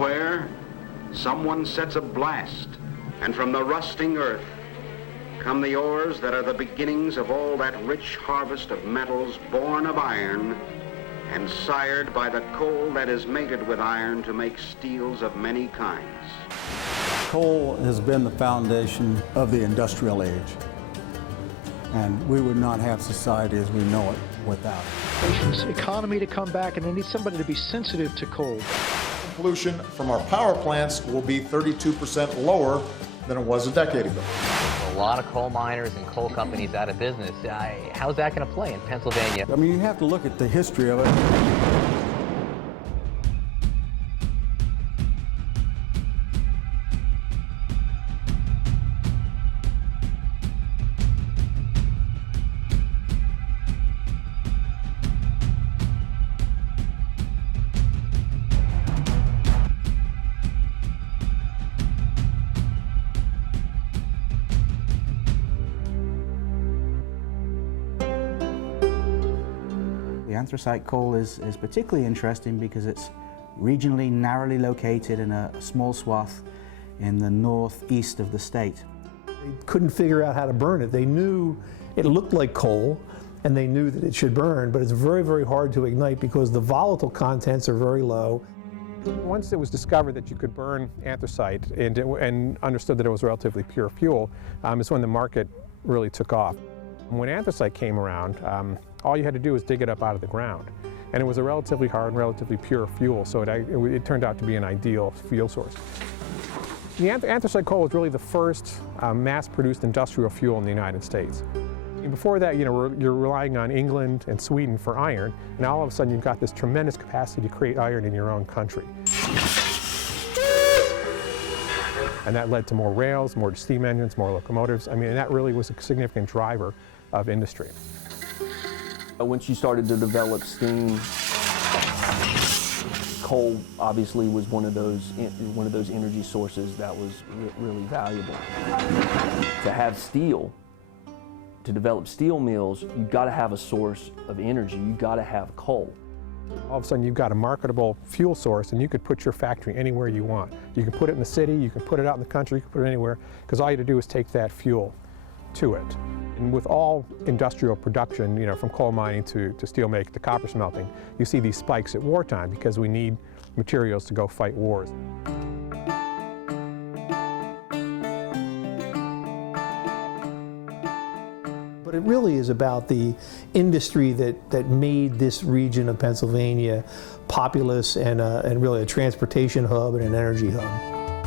Somewhere, someone sets a blast, and from the rusting earth come the ores that are the beginnings of all that rich harvest of metals born of iron and sired by the coal that is mated with iron to make steels of many kinds. Coal has been the foundation of the industrial age, and we would not have society as we know it without it. Nation's economy to come back, and they need somebody to be sensitive to coal. Pollution from our power plants will be 32% lower than it was a decade ago. A lot of coal miners and coal companies out of business. How's that going to play in Pennsylvania? I mean, you have to look at the history of it. The anthracite coal is particularly interesting because it's regionally narrowly located in a small swath in the northeast of the state. They couldn't figure out how to burn it. They knew it looked like coal, and they knew that it should burn, but it's very, very hard to ignite because the volatile contents are very low. Once it was discovered that you could burn anthracite and understood that it was relatively pure fuel, is when the market really took off. When anthracite came around, all you had to do was dig it up out of the ground. And it was a relatively hard and relatively pure fuel, so it turned out to be an ideal fuel source. The anthracite coal was really the first mass-produced industrial fuel in the United States. Before that, you're relying on England and Sweden for iron, and all of a sudden you've got this tremendous capacity to create iron in your own country. And that led to more rails, more steam engines, more locomotives. I mean, and that really was a significant driver of industry. Once you started to develop steam, coal obviously was one of those energy sources that was really valuable. To have steel, to develop steel mills, you've got to have a source of energy. You've got to have coal. All of a sudden you've got a marketable fuel source, and you could put your factory anywhere you want. You can put it in the city, you can put it out in the country, you can put it anywhere, because all you have to do is take that fuel to it. And with all industrial production, from coal mining to steel making to copper smelting, you see these spikes at wartime because we need materials to go fight wars. But it really is about the industry that made this region of Pennsylvania populous and really a transportation hub and an energy hub.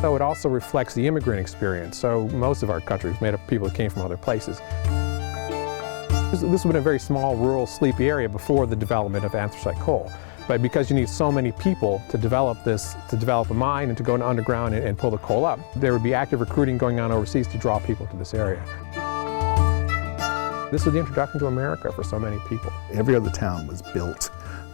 So it also reflects the immigrant experience. So most of our country is made up of people that came from other places. This would have been a very small, rural, sleepy area before the development of anthracite coal. But because you need so many people to develop a mine and to go underground and pull the coal up, there would be active recruiting going on overseas to draw people to this area. This was the introduction to America for so many people. Every other town was built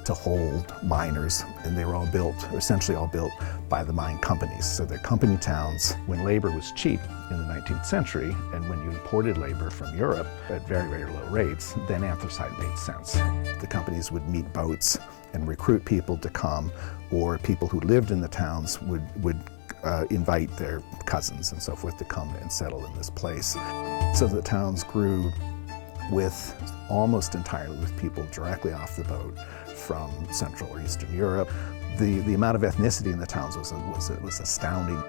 to hold miners, and they were all built, or essentially all built, by the mine companies. So they're company towns. When labor was cheap in the 19th century, and when you imported labor from Europe at very, very low rates, then anthracite made sense. The companies would meet boats and recruit people to come, or people who lived in the towns would invite their cousins and so forth to come and settle in this place. So the towns grew with almost entirely with people directly off the boat from Central or Eastern Europe. The amount of ethnicity in the towns was astounding.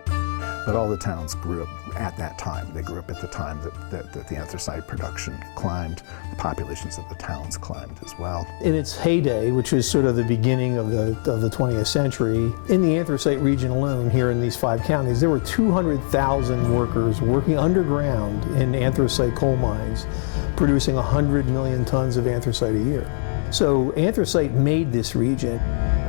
But all the towns grew up at that time. They grew up at the time that the anthracite production climbed. The populations of the towns climbed as well. In its heyday, which was sort of the beginning of the 20th century, in the anthracite region alone here in these 5 counties, there were 200,000 workers working underground in anthracite coal mines, producing 100 million tons of anthracite a year. So anthracite made this region.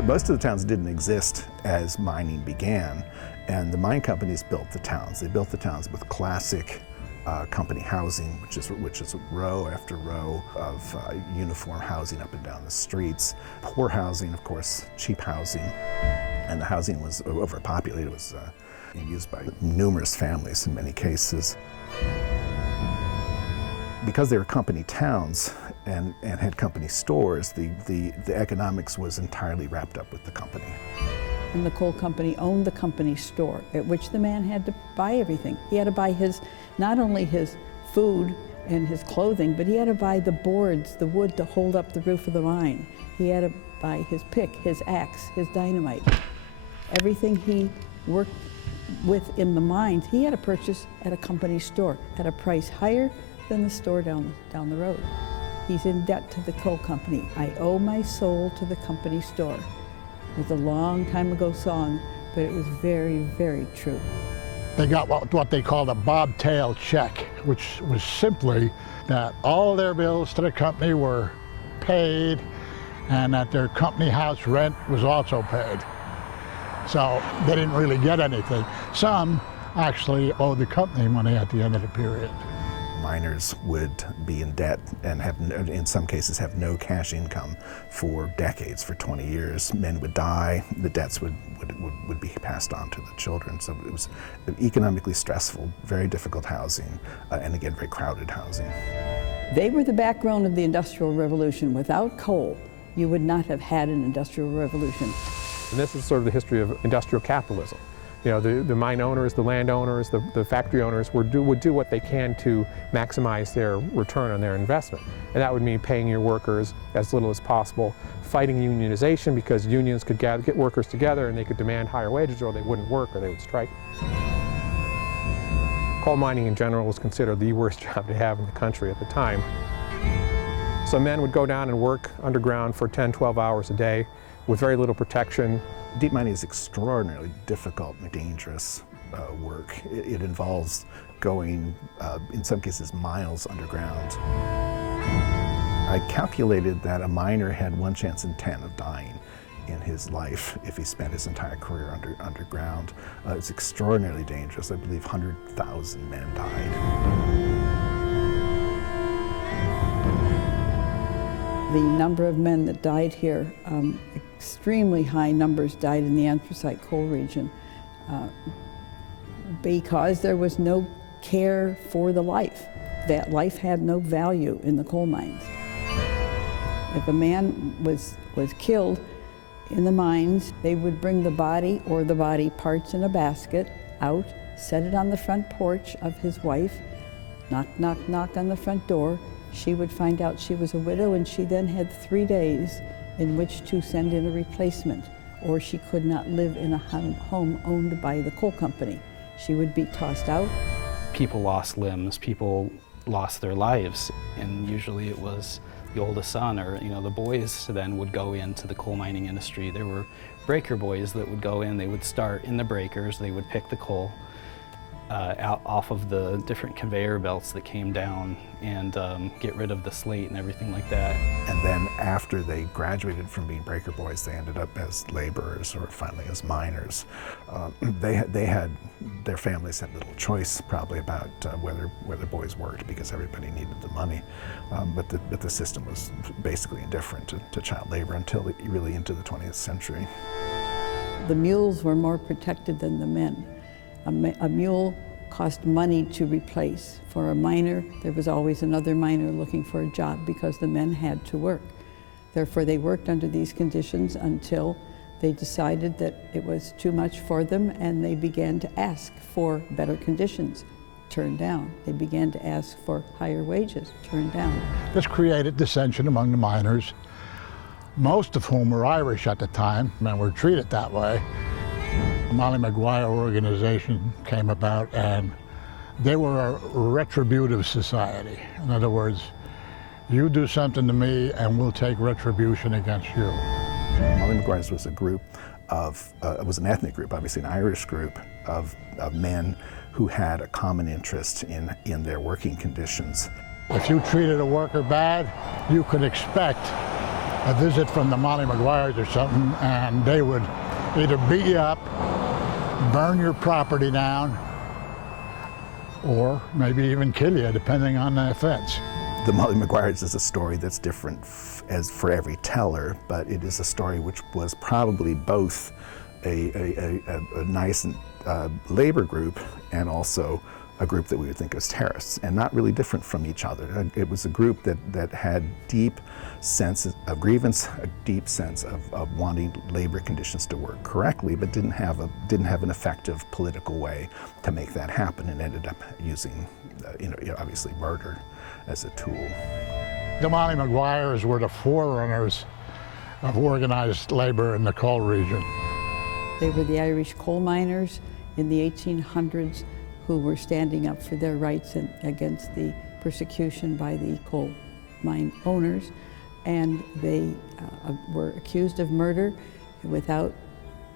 Most of the towns didn't exist as mining began, and the mine companies built the towns. They built the towns with classic company housing, which is row after row of uniform housing up and down the streets. Poor housing, of course, cheap housing, and the housing was overpopulated. It was used by numerous families in many cases. Because they were company towns and had company stores, the economics was entirely wrapped up with the company. and the coal company owned the company store, at which the man had to buy everything. He had to buy not only his food and his clothing, but he had to buy the boards, the wood to hold up the roof of the mine. He had to buy his pick, his axe, his dynamite. Everything he worked with in the mines, he had to purchase at a company store at a price higher than the store down the road. He's in debt to the coal company. I owe my soul to the company store. It was a long time ago song, but it was very, very true. They got what they called a bobtail check, which was simply that all their bills to the company were paid and that their company house rent was also paid. So they didn't really get anything. Some actually owed the company money at the end of the period. Miners would be in debt and in some cases have no cash income for decades, for 20 years. Men would die, the debts would be passed on to the children. So it was economically stressful, very difficult housing, and again, very crowded housing. They were the backbone of the Industrial Revolution. Without coal, you would not have had an Industrial Revolution. And this is sort of the history of industrial capitalism. You know, the mine owners, the landowners, the factory owners would do what they can to maximize their return on their investment. And that would mean paying your workers as little as possible, fighting unionization because unions could get workers together and they could demand higher wages or they wouldn't work or they would strike. Coal mining in general was considered the worst job to have in the country at the time. So men would go down and work underground for 10, 12 hours a day with very little protection. Deep mining is extraordinarily difficult and dangerous work. It involves going, in some cases, miles underground. I calculated that a miner had 1 chance in 10 of dying in his life if he spent his entire career underground. It's extraordinarily dangerous. I believe 100,000 men died. The number of men that died here, extremely high numbers died in the anthracite coal region because there was no care for the life. That life had no value in the coal mines. If a man was killed in the mines, they would bring the body or the body parts in a basket out, set it on the front porch of his wife, knock, knock, knock on the front door. She would find out she was a widow, and she then had 3 days in which to send in a replacement, or she could not live in a home owned by the coal company. She would be tossed out. People lost limbs, people lost their lives, and usually it was the oldest son or the boys then would go into the coal mining industry. There were breaker boys that would go in, they would start in the breakers, they would pick the coal out off of the different conveyor belts that came down and get rid of the slate and everything like that. And then after they graduated from being breaker boys, they ended up as laborers or finally as miners. Their families had little choice probably about whether boys worked because everybody needed the money. But the system was basically indifferent to child labor until really into the 20th century. The mules were more protected than the men. A mule cost money to replace. For a miner, there was always another miner looking for a job because the men had to work. Therefore, they worked under these conditions until they decided that it was too much for them, and they began to ask for better conditions, turned down. They began to ask for higher wages, turned down. This created dissension among the miners, most of whom were Irish at the time and were treated that way. The Molly Maguire organization came about, and they were a retributive society. In other words, you do something to me and we'll take retribution against you. Molly Maguire's was a group of, it was an ethnic group, obviously an Irish group of men who had a common interest in their working conditions. If you treated a worker bad, you could expect a visit from the Molly Maguires or something, and they would either beat you up, burn your property down, or maybe even kill you, depending on the offense. The Molly Maguires is a story that's different as for every teller, but it is a story which was probably both a nice labor group and also a group that we would think as terrorists, and not really different from each other. It was a group that had deep sense of grievance, a deep sense of wanting labor conditions to work correctly, but didn't have an effective political way to make that happen, and ended up using, obviously murder as a tool. The Molly Maguires were the forerunners of organized labor in the coal region. They were the Irish coal miners in the 1800s who were standing up for their rights against the persecution by the coal mine owners, and they were accused of murder without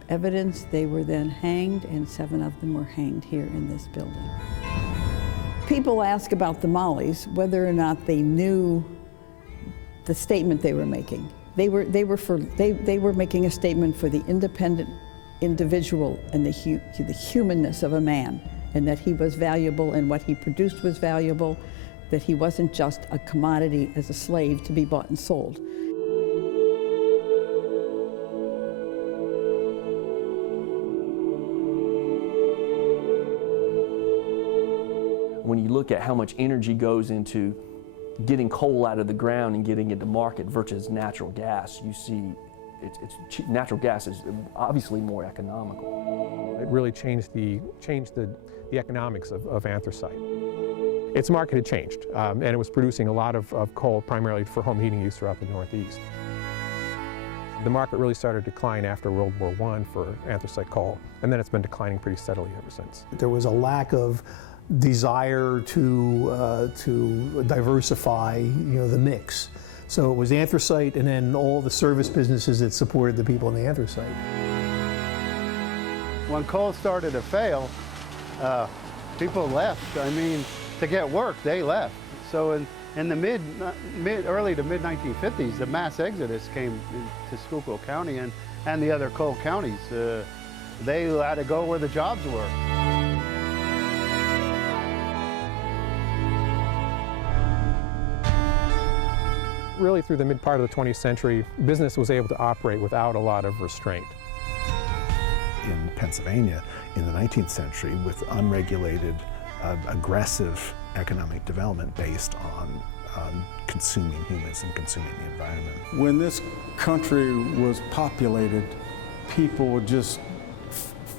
evidence. They were then hanged, and 7 of them were hanged here in this building. People ask about the Mollies, whether or not they knew the statement they were making. They were making a statement for the independent individual and the humanness of a man, and that he was valuable and what he produced was valuable, that he wasn't just a commodity as a slave to be bought and sold. When you look at how much energy goes into getting coal out of the ground and getting it to market versus natural gas, you see natural gas is obviously more economical. It really changed the economics of anthracite. Its market had changed, and it was producing a lot of coal primarily for home heating use throughout the Northeast. The market really started to decline after World War I for anthracite coal, and then it's been declining pretty steadily ever since. There was a lack of desire to diversify, the mix. So it was anthracite and then all the service businesses that supported the people in the anthracite. When coal started to fail, people left. I mean, to get work, they left. So in the early to mid 1950s, the mass exodus came to Schuylkill County and the other coal counties. They had to go where the jobs were. Really, through the mid part of the 20th century, business was able to operate without a lot of restraint. In Pennsylvania, in the 19th century, with unregulated, aggressive economic development based on consuming humans and consuming the environment. When this country was populated, people would just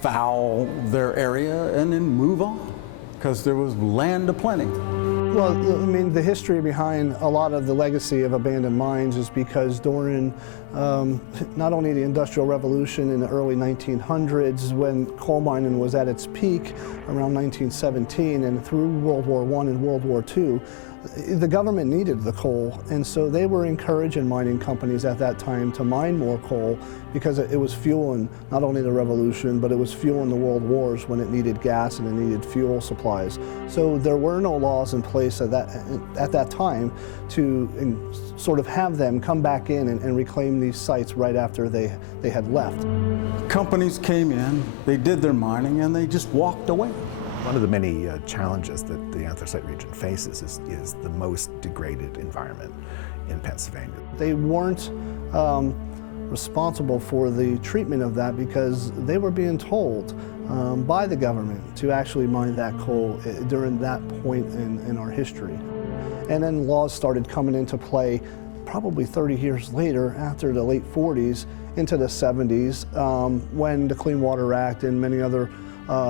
foul their area and then move on, because there was land aplenty. Well, I mean, the history behind a lot of the legacy of abandoned mines is because during not only the Industrial Revolution in the early 1900s, when coal mining was at its peak around 1917, and through World War I and World War II, the government needed the coal, and so they were encouraging mining companies at that time to mine more coal because it was fueling not only the revolution, but it was fueling the world wars when it needed gas and it needed fuel supplies. So there were no laws in place at that time to sort of have them come back in and reclaim these sites right after they had left. Companies came in, they did their mining, and they just walked away. One of the many challenges that the anthracite region faces is the most degraded environment in Pennsylvania. They weren't responsible for the treatment of that because they were being told by the government to actually mine that coal during that point in our history. And then laws started coming into play probably 30 years later, after the late 40s into the 70s, when the Clean Water Act and many other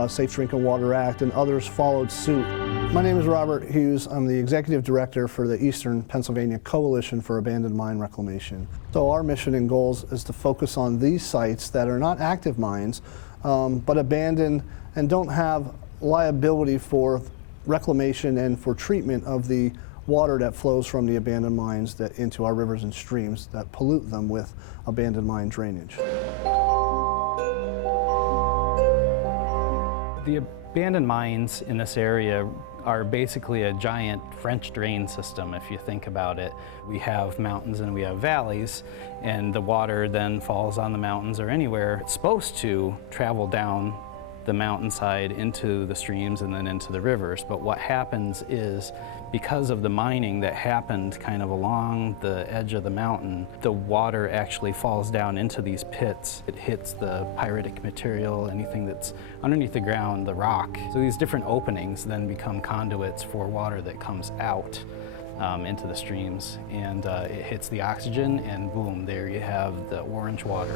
Safe Drinking Water Act and others followed suit. My name is Robert Hughes. I'm the Executive Director for the Eastern Pennsylvania Coalition for Abandoned Mine Reclamation. So our mission and goals is to focus on these sites that are not active mines, but abandoned and don't have liability for reclamation and for treatment of the water that flows from the abandoned mines into our rivers and streams that pollute them with abandoned mine drainage. The abandoned mines in this area are basically a giant French drain system, if you think about it. We have mountains and we have valleys, and the water then falls on the mountains or anywhere it's supposed to travel down the mountainside into the streams and then into the rivers. But what happens is, because of the mining that happened kind of along the edge of the mountain, the water actually falls down into these pits. It hits the pyritic material, anything that's underneath the ground, the rock. So these different openings then become conduits for water that comes out into the streams, and it hits the oxygen, and boom, there you have the orange water.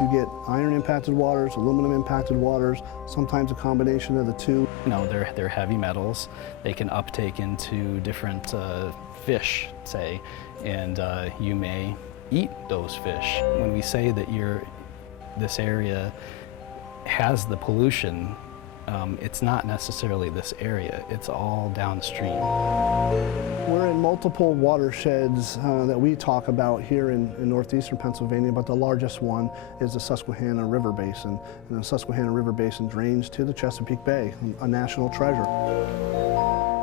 You get iron impacted waters, aluminum impacted waters, sometimes a combination of the two. You know, they're heavy metals. They can uptake into different fish, say, and you may eat those fish. When we say that this area has the pollution, it's not necessarily this area, it's all downstream. We're in multiple watersheds that we talk about here in northeastern Pennsylvania, but the largest one is the Susquehanna River Basin. And the Susquehanna River Basin drains to the Chesapeake Bay, a national treasure.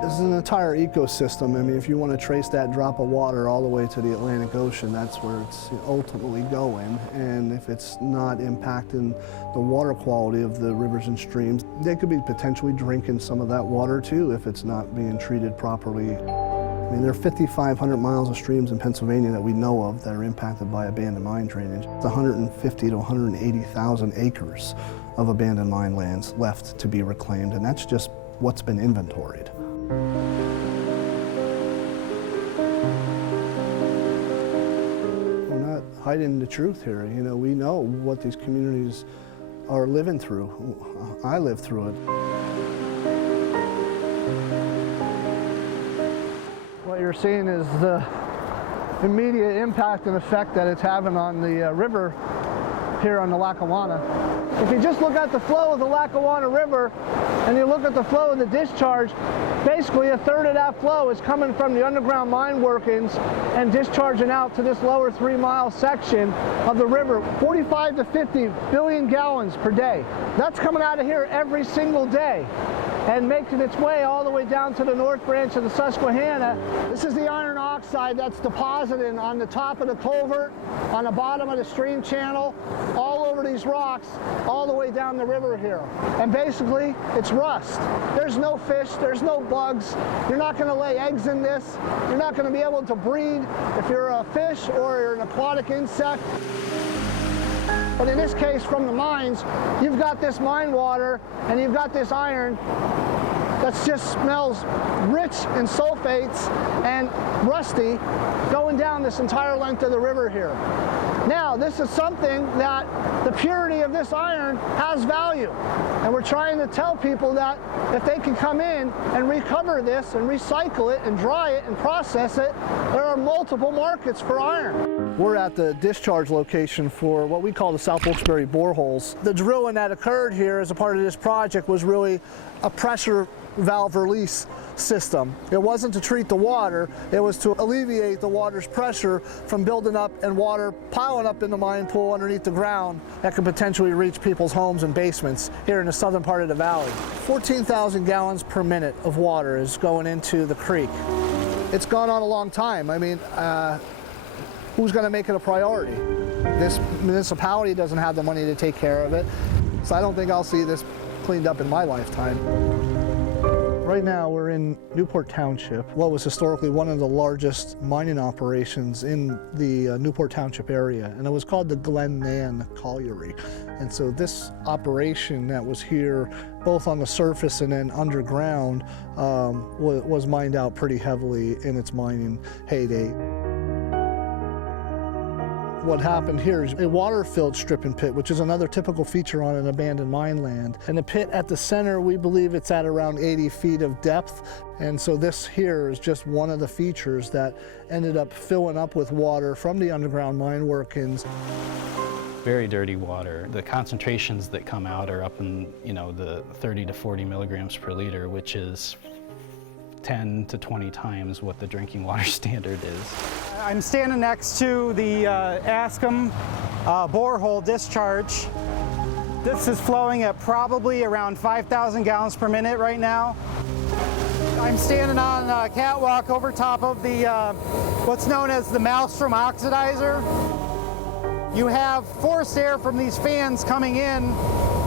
This is an entire ecosystem. I mean, if you want to trace that drop of water all the way to the Atlantic Ocean, that's where it's ultimately going. And if it's not impacting the water quality of the rivers and streams, they could be potentially drinking some of that water too if it's not being treated properly. I mean, there are 5,500 miles of streams in Pennsylvania that we know of that are impacted by abandoned mine drainage. It's 150 to 180,000 acres of abandoned mine lands left to be reclaimed, and that's just what's been inventoried. We're not hiding the truth here. You know, we know what these communities are living through. I lived through it. What you're seeing is the immediate impact and effect that it's having on the river here on the Lackawanna. If you just look at the flow of the Lackawanna River and you look at the flow of the discharge, basically a third of that flow is coming from the underground mine workings and discharging out to this lower 3-mile section of the river. 45 to 50 billion gallons per day. That's coming out of here every single day and making its way all the way down to the north branch of the Susquehanna. This is the iron oxide that's deposited on the top of the culvert, on the bottom of the stream channel, all over these rocks, all the way down the river here. And basically, it's rust. There's no fish, there's no bugs. You're not gonna lay eggs in this. You're not gonna be able to breed if you're a fish or you're an aquatic insect. But in this case, from the mines, you've got this mine water and you've got this iron that just smells rich in sulfates and rusty going down this entire length of the river here. Now, this is something that the purity of this iron has value. And we're trying to tell people that if they can come in and recover this and recycle it and dry it and process it, there are multiple markets for iron. We're at the discharge location for what we call the South Wilkes-Barre boreholes. The drilling that occurred here as a part of this project was really a pressure valve release system. It wasn't to treat the water, it was to alleviate the water's pressure from building up and water piling up in the mine pool underneath the ground that could potentially reach people's homes and basements here in the southern part of the valley. 14,000 gallons per minute of water is going into the creek. It's gone on a long time. I mean, who's going to make it a priority? This municipality doesn't have the money to take care of it, so I don't think I'll see this cleaned up in my lifetime. Right now we're in Newport Township, what was historically one of the largest mining operations in the Newport Township area, and it was called the Glen Nan Colliery. And so this operation that was here, both on the surface and then underground, was mined out pretty heavily in its mining heyday. What happened here is a water-filled stripping pit, which is another typical feature on an abandoned mine land. And the pit at the center, we believe it's at around 80 feet of depth. And so this here is just one of the features that ended up filling up with water from the underground mine workings. Very dirty water. The concentrations that come out are up in, the 30 to 40 milligrams per liter, which is 10 to 20 times what the drinking water standard is. I'm standing next to the Ascom borehole discharge. This is flowing at probably around 5,000 gallons per minute right now. I'm standing on a catwalk over top of the what's known as the Maelstrom oxidizer. you have forced air from these fans coming in,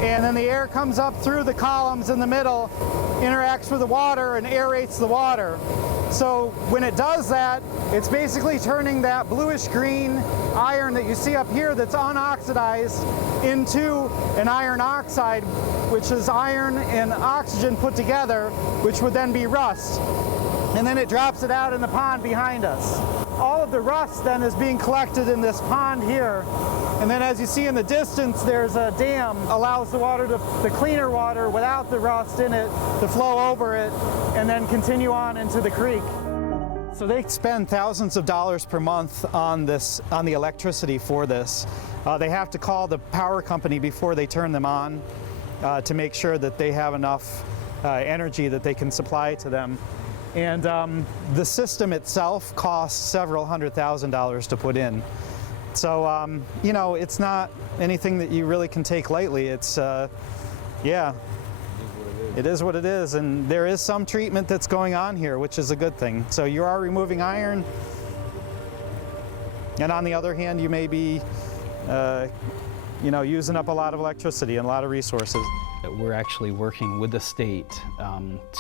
and then the air comes up through the columns in the middle, interacts with the water, and aerates the water. So when it does that, it's basically turning that bluish-green iron that you see up here that's unoxidized into an iron oxide, which is iron and oxygen put together, which would then be rust. And then it drops it out in the pond behind us. All of the rust then is being collected in this pond here. And then as you see in the distance, there's a dam, allows the water, the cleaner water without the rust in it, to flow over it and then continue on into the creek. So they spend thousands of dollars per month on this, on the electricity for this. They have to call the power company before they turn them on to make sure that they have enough energy that they can supply to them. And the system itself costs several $100,000 to put in. So, you know, it's not anything that you really can take lightly. It's, yeah, it is what it is. And there is some treatment that's going on here, which is a good thing. So you are removing iron. And on the other hand, you may be, you know, using up a lot of electricity and a lot of resources. We're actually working with the state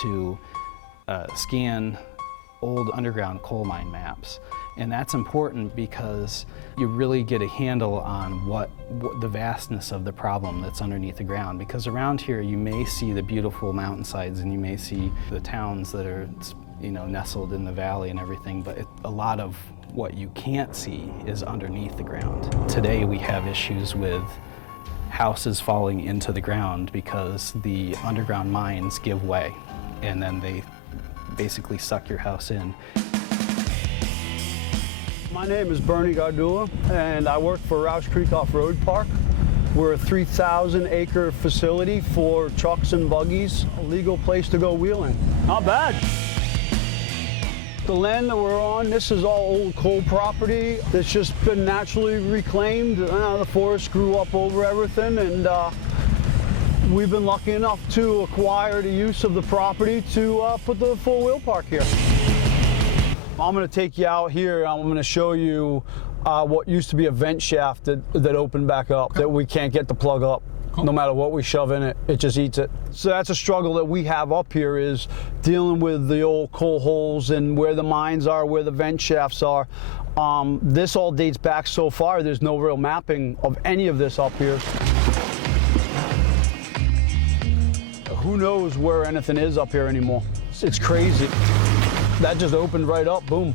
to scan old underground coal mine maps. And that's important because you really get a handle on what the vastness of the problem that's underneath the ground. Because around here you may see the beautiful mountainsides and you may see the towns that are, you know, nestled in the valley and everything, but a lot of what you can't see is underneath the ground. Today we have issues with houses falling into the ground because the underground mines give way and then they basically suck your house in. My name is Bernie Gardula, and I work for Roush Creek Off-Road Park. We're a 3,000-acre facility for trucks and buggies, a legal place to go wheeling. Not bad. The land that we're on, this is all old coal property that's just been naturally reclaimed. The forest grew up over everything, and we've been lucky enough to acquire the use of the property to put the four-wheel park here. I'm going to take you out here. I'm going to show you what used to be a vent shaft that opened back up, that we can't get to plug up. No matter what we shove in it, it just eats it. So that's a struggle that we have up here, is dealing with the old coal holes and where the mines are, where the vent shafts are. This all dates back so far. There's no real mapping of any of this up here. Who knows where anything is up here anymore? It's crazy. That just opened right up, boom.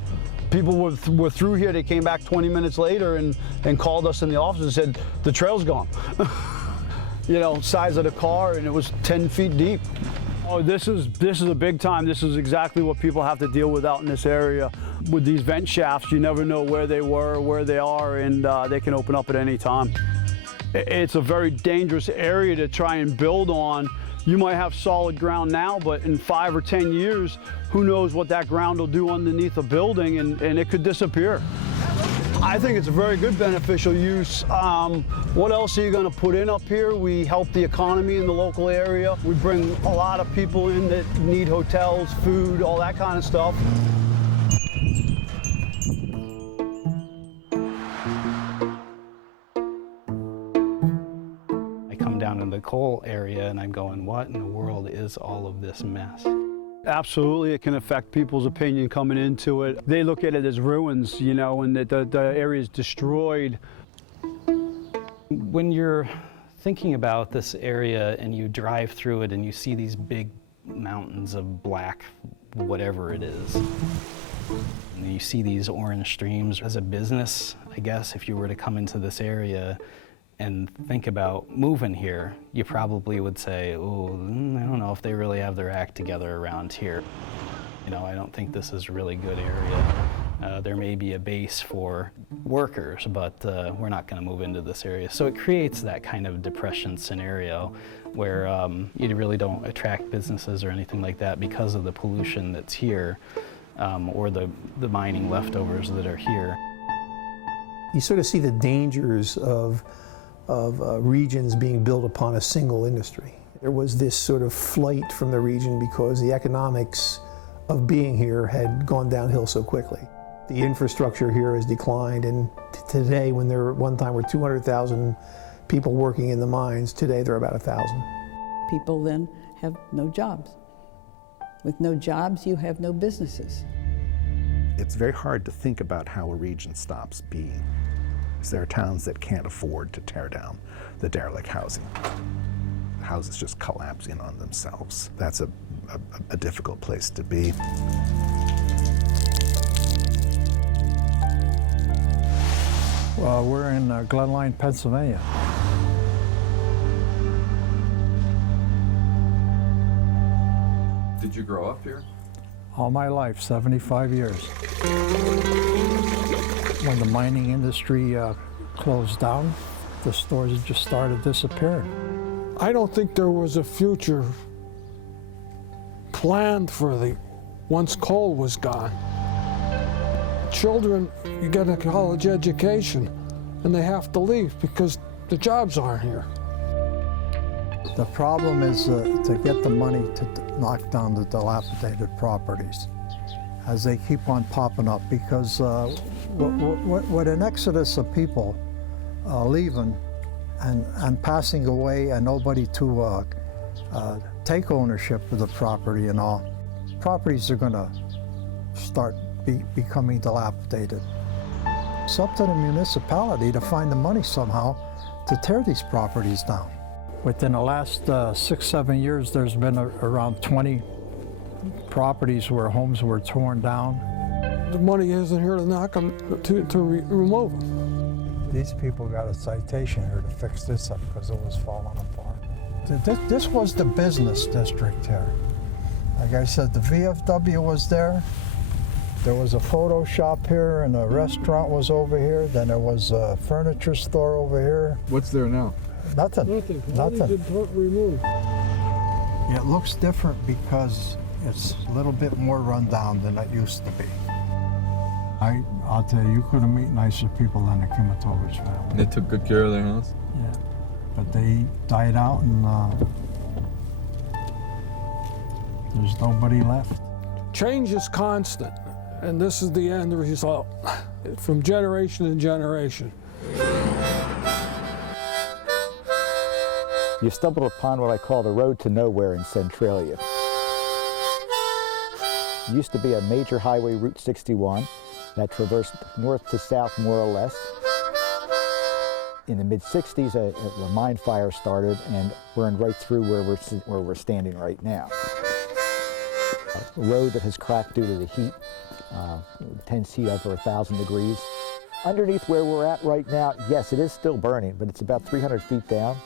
People were through here, they came back 20 minutes later and called us in the office and said, the trail's gone. You know, size of the car, and it was 10 feet deep. Oh, this is a big time. This is exactly what people have to deal with out in this area. With these vent shafts, you never know where they were, where they are, and they can open up at any time. It's a very dangerous area to try and build on. You might have solid ground now, but in 5 or 10 years, who knows what that ground will do underneath a building, and it could disappear. I think it's a very good beneficial use. What else are you going to put in up here? We help the economy in the local area. We bring a lot of people in that need hotels, food, all that kind of stuff. Down in the coal area and I'm going, what in the world is all of this mess? Absolutely, it can affect people's opinion coming into it. They look at it as ruins, you know, and that the area is destroyed. When you're thinking about this area and you drive through it and you see these big mountains of black, whatever it is, and you see these orange streams, as a business, I guess, if you were to come into this area and think about moving here, you probably would say, oh, I don't know if they really have their act together around here. You know, I don't think this is a really good area. There may be a base for workers, but we're not going to move into this area. So it creates that kind of depression scenario where you really don't attract businesses or anything like that because of the pollution that's here or the mining leftovers that are here. You sort of see the dangers of regions being built upon a single industry. There was this sort of flight from the region because the economics of being here had gone downhill so quickly. The infrastructure here has declined, and today, when there one time were 200,000 people working in the mines, today they're about 1,000. People then have no jobs. With no jobs, you have no businesses. It's very hard to think about how a region stops being. There are towns that can't afford to tear down the derelict housing. Houses just collapse in on themselves. That's a difficult place to be. Well, we're in Glenline, Pennsylvania. Did you grow up here? All my life, 75 years. When the mining industry closed down, the stores just started disappearing. I don't think there was a future planned for once coal was gone. Children, you get a college education and they have to leave because the jobs aren't here. The problem is to get the money to knock down the dilapidated properties as they keep on popping up, because with an exodus of people leaving and passing away and nobody to take ownership of the property and all, properties are going to start becoming dilapidated. It's up to the municipality to find the money somehow to tear these properties down. Within the last 6-7 years, there's been around 20 properties where homes were torn down. The money isn't here to knock them, to remove them. These people got a citation here to fix this up because it was falling apart. This was the business district here. Like I said, the VFW was there. There was a photo shop here and a restaurant was over here. Then there was a furniture store over here. What's there now? Nothing. Nothing. Removed. It looks different because it's a little bit more run down than it used to be. I'll tell you couldn't meet nicer people than the Kimitovich family. They took good care of their house? Yeah. But they died out and there's nobody left. Change is constant, and this is the end result from generation to generation. You stumbled upon what I call the road to nowhere in Centralia. It used to be a major highway, Route 61, that traversed north to south more or less. In the mid-60s, a mine fire started and burned right through where we're standing right now. A road that has cracked due to the heat, intense heat over 1,000 degrees. Underneath where we're at right now, yes, it is still burning, but it's about 300 feet down.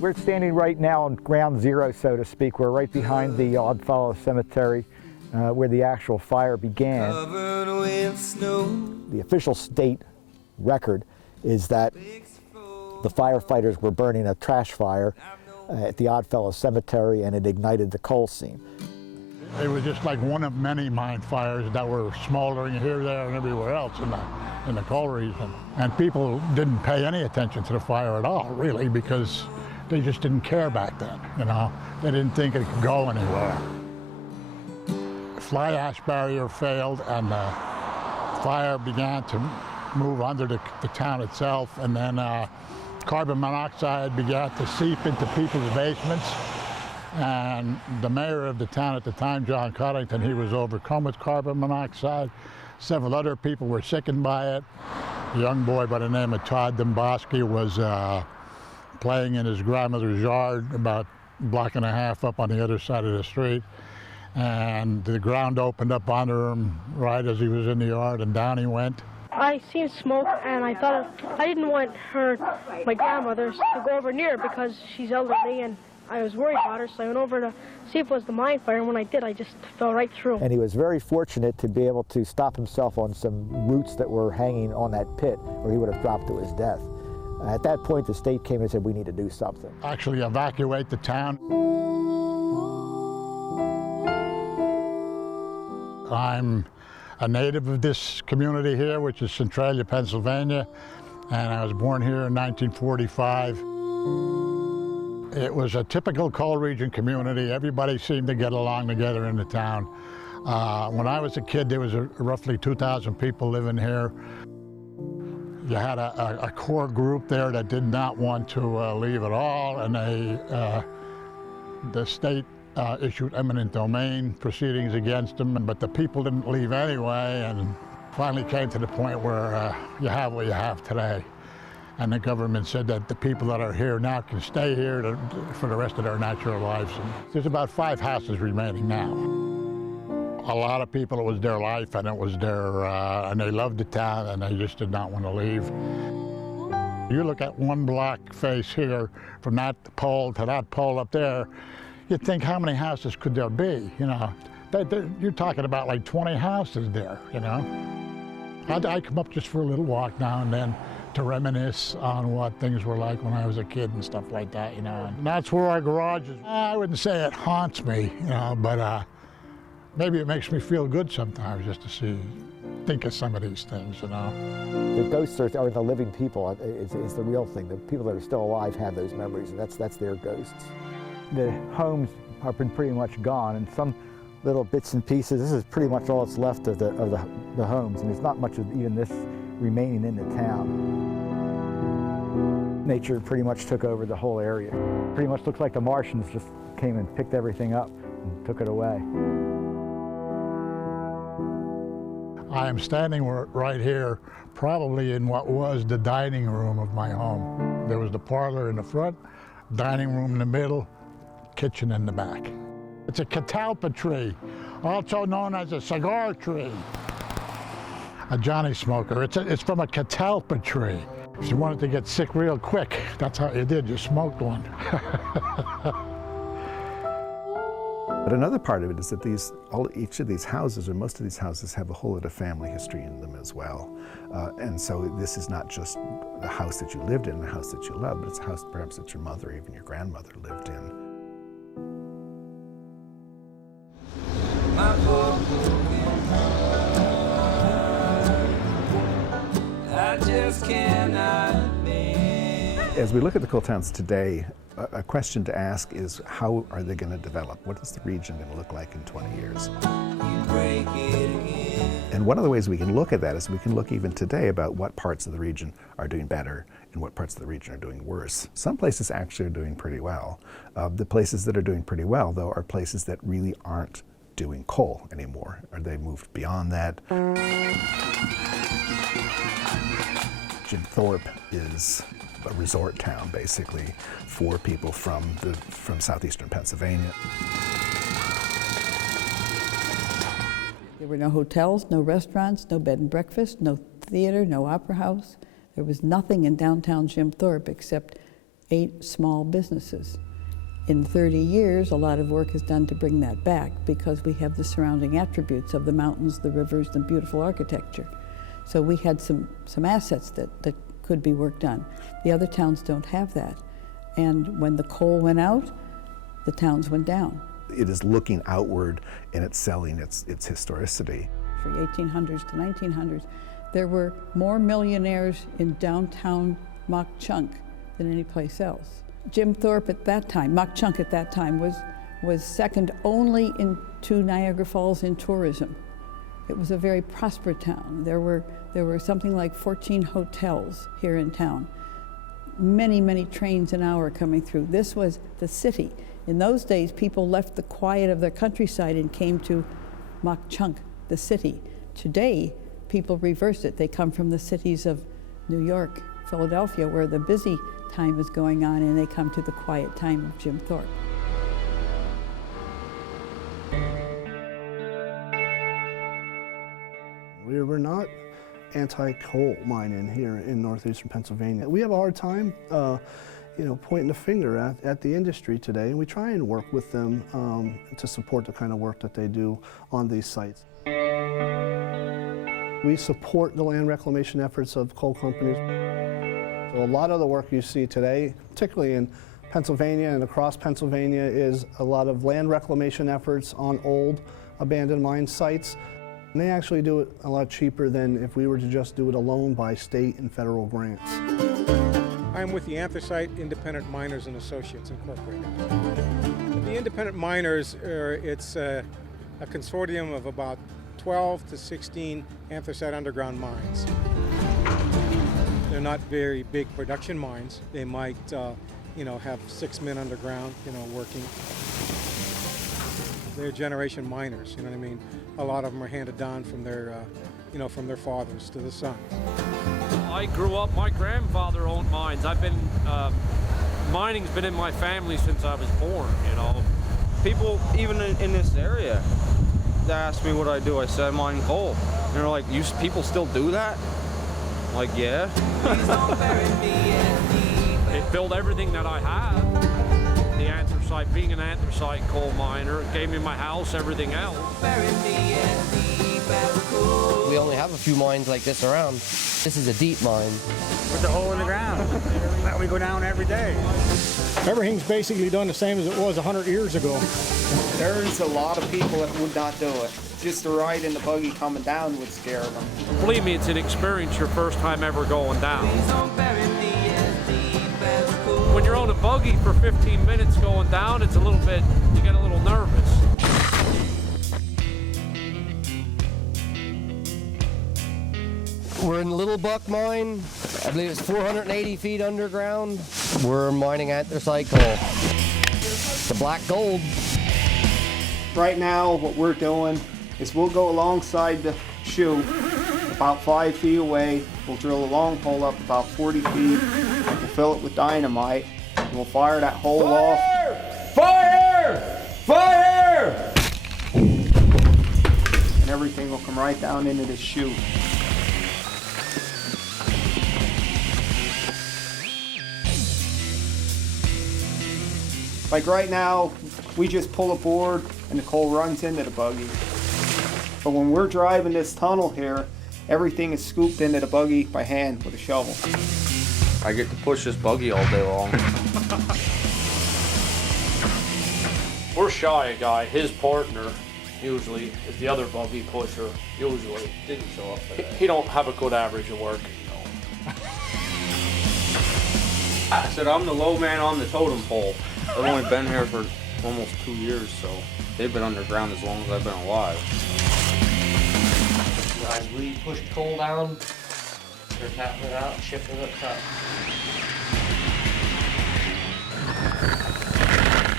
We're standing right now on ground zero, so to speak. We're right behind the Oddfellow Cemetery, where the actual fire began. The official state record is that the firefighters were burning a trash fire at the Oddfellow Cemetery, and it ignited the coal seam. It was just like one of many mine fires that were smoldering here, there, and everywhere else in the coal region. And people didn't pay any attention to the fire at all, really, because they just didn't care back then, you know. They didn't think it could go anywhere. The fly ash barrier failed, and the fire began to move under the town itself, and then carbon monoxide began to seep into people's basements. And the mayor of the town at the time, John Cottington, he was overcome with carbon monoxide. Several other people were sickened by it. A young boy by the name of Todd Domboski was playing in his grandmother's yard about a block and a half up on the other side of the street. And the ground opened up under him right as he was in the yard, and down he went. I seen smoke, and I thought I didn't want my grandmother, to go over near because she's elderly, and I was worried about her, so I went over to see if it was the mine fire, and when I did, I just fell right through. And he was very fortunate to be able to stop himself on some roots that were hanging on that pit, or he would have dropped to his death. At that point, the state came and said, we need to do something. Actually evacuate the town. I'm a native of this community here, which is Centralia, Pennsylvania, and I was born here in 1945. It was a typical coal region community. Everybody seemed to get along together in the town. When I was a kid, there was roughly 2,000 people living here. You had a core group there that did not want to leave at all, and the state issued eminent domain proceedings against them, but the people didn't leave anyway, and finally came to the point where you have what you have today. And the government said that the people that are here now can stay here for the rest of their natural lives. And there's about 5 houses remaining now. A lot of people, it was their life, and it was their, and they loved the town, and they just did not want to leave. You look at one block face here, from that pole to that pole up there, you'd think, how many houses could there be? You know, you're talking about like 20 houses there, you know. I come up just for a little walk now and then to reminisce on what things were like when I was a kid and stuff like that, you know. And that's where our garage is. I wouldn't say it haunts me, you know, but maybe it makes me feel good sometimes just to think of some of these things, you know. The ghosts are the living people. It's the real thing. The people that are still alive have those memories, and that's their ghosts. The homes have been pretty much gone, and some little bits and pieces. This is pretty much all that's left of the homes, and there's not much of even this remaining in the town. Nature pretty much took over the whole area. Pretty much looks like the Martians just came and picked everything up and took it away. I am standing right here, probably in what was the dining room of my home. There was the parlor in the front, dining room in the middle, kitchen in the back. It's a catalpa tree, also known as a cigar tree. A Johnny smoker. It's from a catalpa tree. If you wanted to get sick real quick, that's how you did, you smoked one. But another part of it is that each of these houses, or most of these houses, have a whole lot of family history in them as well. And so this is not just the house that you lived in, the house that you love, but it's a house perhaps that your mother, even your grandmother, lived in. I just cannot As we look at the coal towns today, a question to ask is, how are they going to develop? What is the region going to look like in 20 years? And one of the ways we can look at that is we can look even today about what parts of the region are doing better and what parts of the region are doing worse. Some places actually are doing pretty well. The places that are doing pretty well, though, are places that really aren't doing coal anymore, or they moved beyond that. Jim Thorpe is a resort town, basically, for people from southeastern Pennsylvania. There were no hotels, no restaurants, no bed and breakfast, no theater, no opera house. There was nothing in downtown Jim Thorpe except 8 small businesses. In 30 years, a lot of work is done to bring that back because we have the surrounding attributes of the mountains, the rivers, the beautiful architecture. So we had some assets that could be worked on. The other towns don't have that. And when the coal went out, the towns went down. It is looking outward and it's selling its historicity. From 1800s to 1900s, there were more millionaires in downtown Mock Chunk than any place else. Jim Thorpe at that time, Mock Chunk at that time, was second only to Niagara Falls in tourism. It was a very prosperous town. There were something like 14 hotels here in town. Many, many trains an hour coming through. This was the city. In those days, people left the quiet of their countryside and came to Mock Chunk, the city. Today, people reverse it. They come from the cities of New York, Philadelphia, where the busy time is going on, and they come to the quiet time of Jim Thorpe. We were not anti-coal mining here in northeastern Pennsylvania. We have a hard time pointing the finger at the industry today, and we try and work with them to support the kind of work that they do on these sites. We support the land reclamation efforts of coal companies. So a lot of the work you see today, particularly in Pennsylvania and across Pennsylvania, is a lot of land reclamation efforts on old abandoned mine sites. And they actually do it a lot cheaper than if we were to just do it alone by state and federal grants. I'm with the Anthracite Independent Miners and Associates Incorporated. The independent miners, it's a consortium of about 12 to 16 anthracite underground mines. They're not very big production mines. They might, have 6 men underground, working. They're generation miners, you know what I mean? A lot of them are handed down from their, from their fathers to the sons. I grew up, my grandfather owned mines. Mining's been in my family since I was born, People, even in this area, they ask me what I do. I said I mine coal. And they're like, people still do that? I'm like, yeah. It built everything that I have. The anthracite, being an anthracite coal miner, it gave me my house, everything else. We only have a few mines like this around. This is a deep mine. With the hole in the ground that we go down every day. Everything's basically done the same as it was 100 years ago. There's a lot of people that would not do it. Just the ride in the buggy coming down would scare them. Believe me, it's an experience your first time ever going down. When you're on a buggy for 15 minutes going down, it's a little bit, you get a little nervous. We're in Little Buck Mine. I believe it's 480 feet underground. We're mining anthracite coal. The black gold. Right now, what we're doing is we'll go alongside the chute about 5 feet away. We'll drill a long hole up about 40 feet. We'll fill it with dynamite, and we'll fire that hole off. Fire! Fire! And everything will come right down into the chute. Like right now, we just pull a board and the coal runs into the buggy. But when we're driving this tunnel here, everything is scooped into the buggy by hand with a shovel. I get to push this buggy all day long. We're Shy guy, his partner usually is the other buggy pusher, usually. Didn't show up today. He don't have a good average of work. I said I'm the low man on the totem pole. I've only been here for almost 2 years, so they've been underground as long as I've been alive. As we push coal down, they're tapping it out and shipping it up.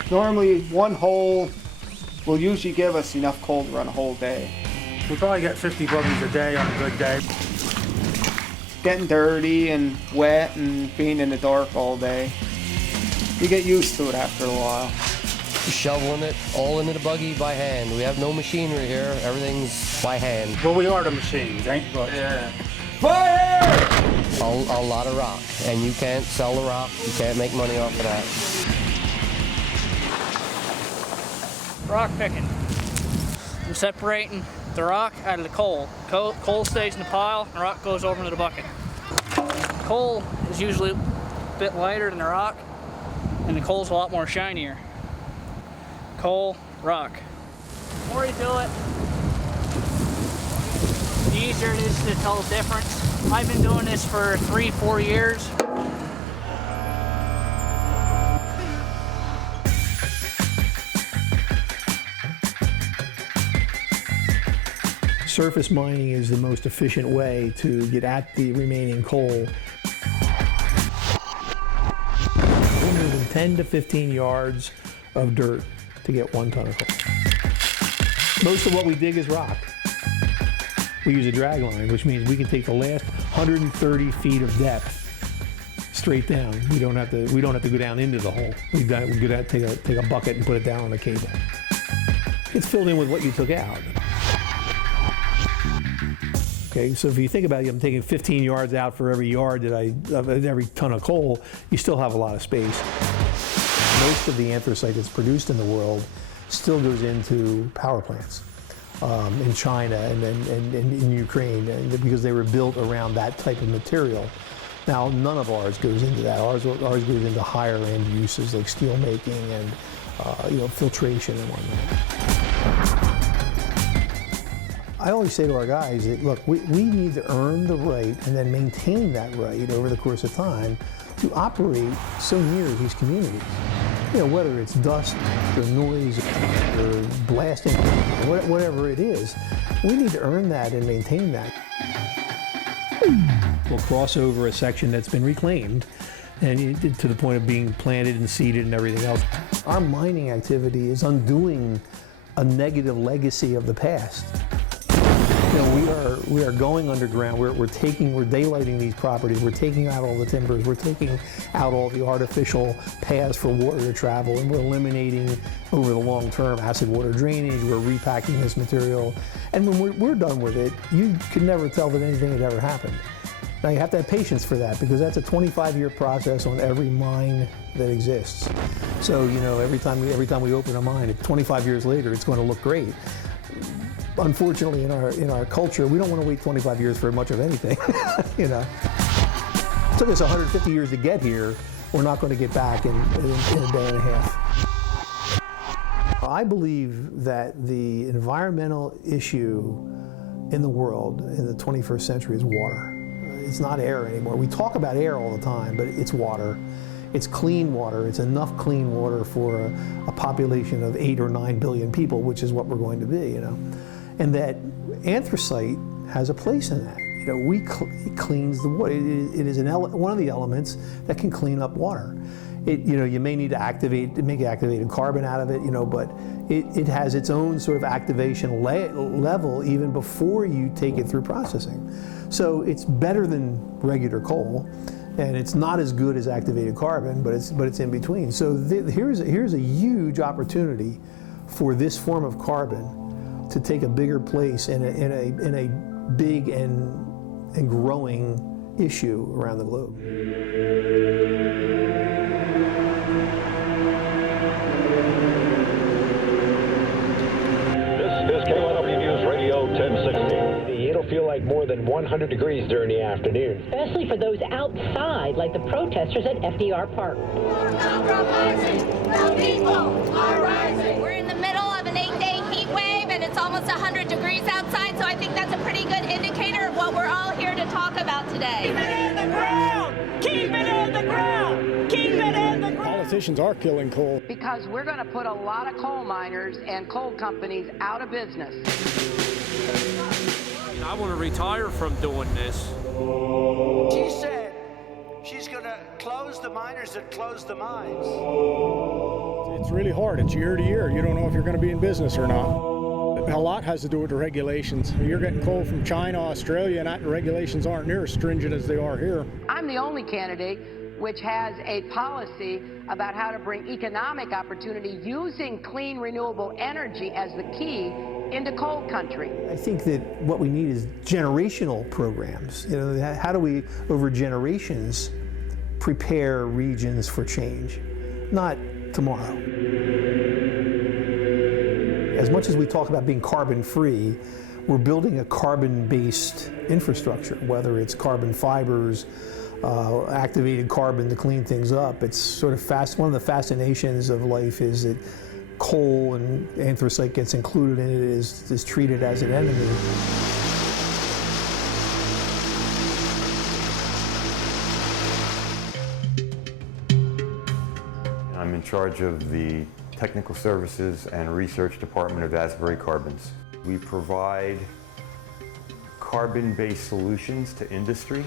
Normally, one hole will usually give us enough coal to run a whole day. We probably get 50 buggies a day on a good day. Getting dirty and wet and being in the dark all day. You get used to it after a while. Shoveling it all into the buggy by hand. We have no machinery here. Everything's by hand. Well, we are the machines, ain't we? Yeah. Fire! A lot of rock, and you can't sell the rock. You can't make money off of that. Rock picking. I'm separating the rock out of the coal. Coal stays in the pile, and the rock goes over into the bucket. Coal is usually a bit lighter than the rock, and the coal's a lot more shinier. Coal, rock. The more you do it, the easier it is to tell the difference. I've been doing this for 3-4 years. Surface mining is the most efficient way to get at the remaining coal. 10 to 15 yards of dirt to get 1 ton of coal. Most of what we dig is rock. We use a drag line, which means we can take the last 130 feet of depth straight down. We don't have to go down into the hole. We could take a bucket and put it down on a cable. It's filled in with what you took out. Okay, so if you think about it, I'm taking 15 yards out for every yard every ton of coal, you still have a lot of space. Most of the anthracite that's produced in the world still goes into power plants in China and in Ukraine because they were built around that type of material. Now, none of ours goes into that. Ours goes into higher end uses like steel making and filtration and whatnot. I always say to our guys that, look, we need to earn the right and then maintain that right over the course of time to operate so near these communities. You know, whether it's dust or noise or blasting, whatever it is, we need to earn that and maintain that. We'll cross over a section that's been reclaimed and to the point of being planted and seeded and everything else. Our mining activity is undoing a negative legacy of the past. You know, we are going underground. We're daylighting these properties. We're taking out all the timbers. We're taking out all the artificial paths for water to travel, and we're eliminating over the long term acid water drainage. We're repacking this material, and when we're done with it, you could never tell that anything had ever happened. Now you have to have patience for that, because that's a 25-year process on every mine that exists. So, you know, every time we open a mine, 25 years later, it's going to look great. Unfortunately, in our culture, we don't want to wait 25 years for much of anything. You know, it took us 150 years to get here. We're not going to get back in a day and a half. I believe that the environmental issue in the world in the 21st century is water. It's not air anymore. We talk about air all the time, but it's water. It's clean water. It's enough clean water for a population of 8 or 9 billion people, which is what we're going to be, you know. And that anthracite has a place in that. You know, it cleans the water. It is one of the elements that can clean up water. You know, you may need to make activated carbon out of it, you know, but it has its own sort of activation level even before you take it through processing. So it's better than regular coal, and it's not as good as activated carbon, but it's in between. So here's a huge opportunity for this form of carbon to take a bigger place in a big and growing issue around the globe. This is KYW News Radio 1060. It'll feel like more than 100 degrees during the afternoon. Especially for those outside, like the protesters at FDR Park. The people are rising. We're in the middle of an 8-day heat wave, and it's almost 100 degrees outside, so I think that's a pretty good indicator of what we're all here to talk about today. Keep it in the ground! Keep it in the ground! Keep it in the ground! Politicians are killing coal. Because we're going to put a lot of coal miners and coal companies out of business. I want to retire from doing this. She said she's going to close the miners that close the mines. It's really hard. It's year to year. You don't know if you're going to be in business or not. A lot has to do with the regulations. You're getting coal from China, Australia, and the regulations aren't near as stringent as they are here. I'm the only candidate which has a policy about how to bring economic opportunity using clean, renewable energy as the key into coal country. I think that what we need is generational programs. You know, how do we, over generations, prepare regions for change? Not tomorrow. As much as we talk about being carbon-free, we're building a carbon-based infrastructure, whether it's carbon fibers, activated carbon to clean things up. It's sort of one of the fascinations of life is that coal and anthracite gets included in it, is treated as an enemy. I'm in charge of the Technical Services and Research Department of Asbury Carbons. We provide carbon-based solutions to industry.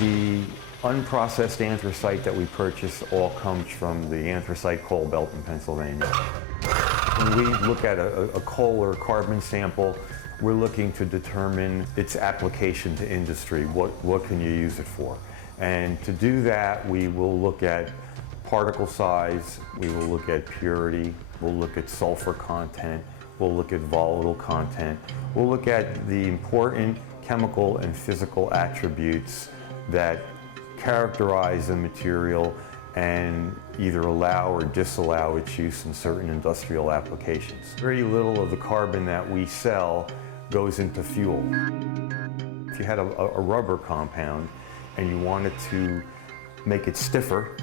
The unprocessed anthracite that we purchase all comes from the anthracite coal belt in Pennsylvania. When we look at a coal or carbon sample, we're looking to determine its application to industry. What can you use it for? And to do that, we will look at particle size, we will look at purity, we'll look at sulfur content, we'll look at volatile content, we'll look at the important chemical and physical attributes that characterize the material and either allow or disallow its use in certain industrial applications. Very little of the carbon that we sell goes into fuel. If you had a rubber compound and you wanted to make it stiffer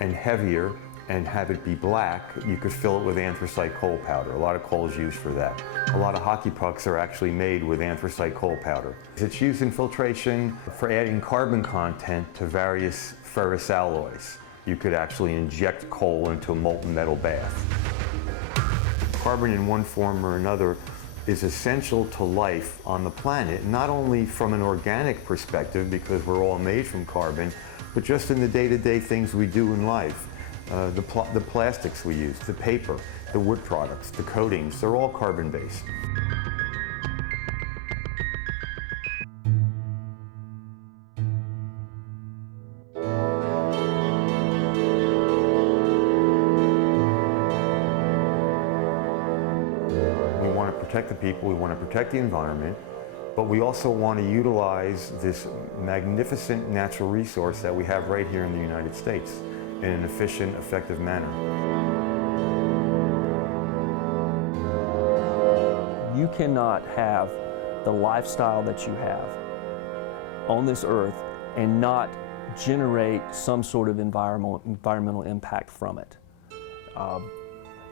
and heavier and have it be black, you could fill it with anthracite coal powder. A lot of coal is used for that. A lot of hockey pucks are actually made with anthracite coal powder. It's used in filtration for adding carbon content to various ferrous alloys. You could actually inject coal into a molten metal bath. Carbon in one form or another is essential to life on the planet, not only from an organic perspective, because we're all made from carbon, but just in the day-to-day things we do in life. The plastics we use, the paper, the wood products, the coatings, they're all carbon-based. We want to protect the people, we want to protect the environment, but we also want to utilize this magnificent natural resource that we have right here in the United States in an efficient, effective manner. You cannot have the lifestyle that you have on this earth and not generate some sort of environmental impact from it.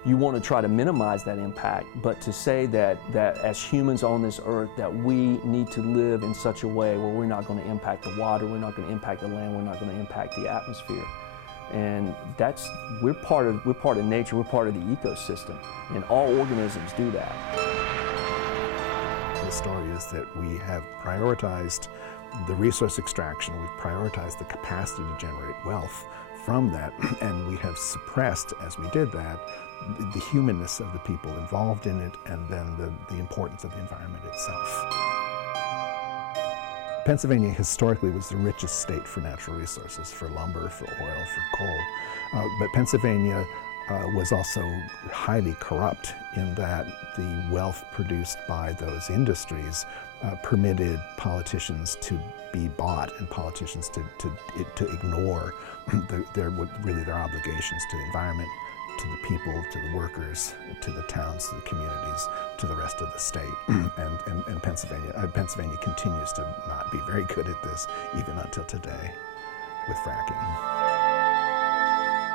You want to try to minimize that impact, but to say that as humans on this earth that we need to live in such a way where we're not going to impact the water, we're not going to impact the land, we're not going to impact the atmosphere. And we're part of nature, we're part of the ecosystem, and all organisms do that. The story is that we have prioritized the resource extraction, we've prioritized the capacity to generate wealth from that, and we have suppressed, as we did that, the humanness of the people involved in it, and then the importance of the environment itself. Pennsylvania historically was the richest state for natural resources, for lumber, for oil, for coal. But Pennsylvania was also highly corrupt in that the wealth produced by those industries permitted politicians to be bought and politicians to ignore their obligations to the environment, to the people, to the workers, to the towns, to the communities, to the rest of the state. And Pennsylvania continues to not be very good at this, even until today, with fracking.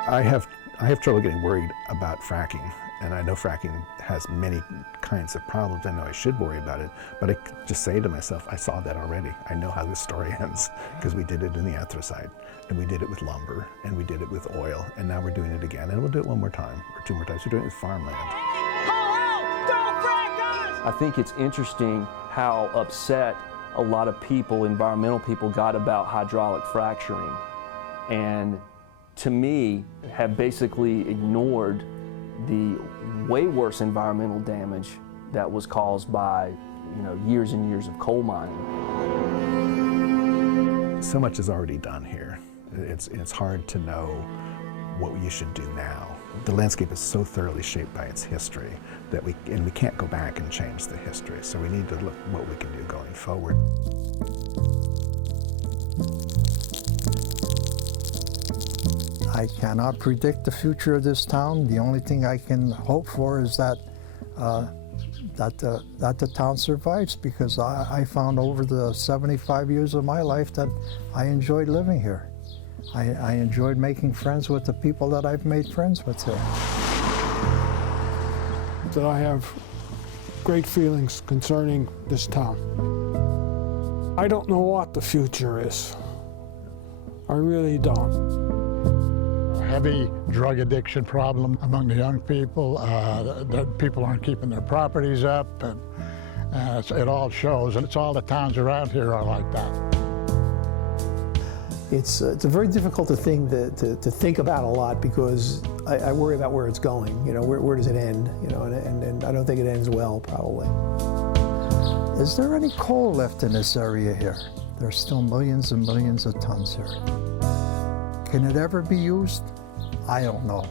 I have trouble getting worried about fracking, and I know fracking has many kinds of problems. I know I should worry about it, but I just say to myself, I saw that already. I know how this story ends, because we did it in the anthracite, and we did it with lumber, and we did it with oil, and now we're doing it again, and we'll do it one more time, or two more times. We're doing it with farmland. I think it's interesting how upset a lot of people, environmental people, got about hydraulic fracturing, and to me, have basically ignored the way worse environmental damage that was caused by, years and years of coal mining. So much is already done here. It's hard to know what you should do now. The landscape is so thoroughly shaped by its history that we can't go back and change the history. So we need to look what we can do going forward. I cannot predict the future of this town. The only thing I can hope for is that the town survives, because I found over the 75 years of my life that I enjoyed living here. I enjoyed making friends with the people that I've made friends with here. That I have great feelings concerning this town. I don't know what the future is. I really don't. Heavy drug addiction problem among the young people. That people aren't keeping their properties up, and it all shows. And it's all the towns around here are like that. It's a very difficult thing to think about a lot, because I worry about where it's going. Where does it end? And I don't think it ends well, probably. Is there any coal left in this area here? There's still millions and millions of tons here. Can it ever be used? I don't know.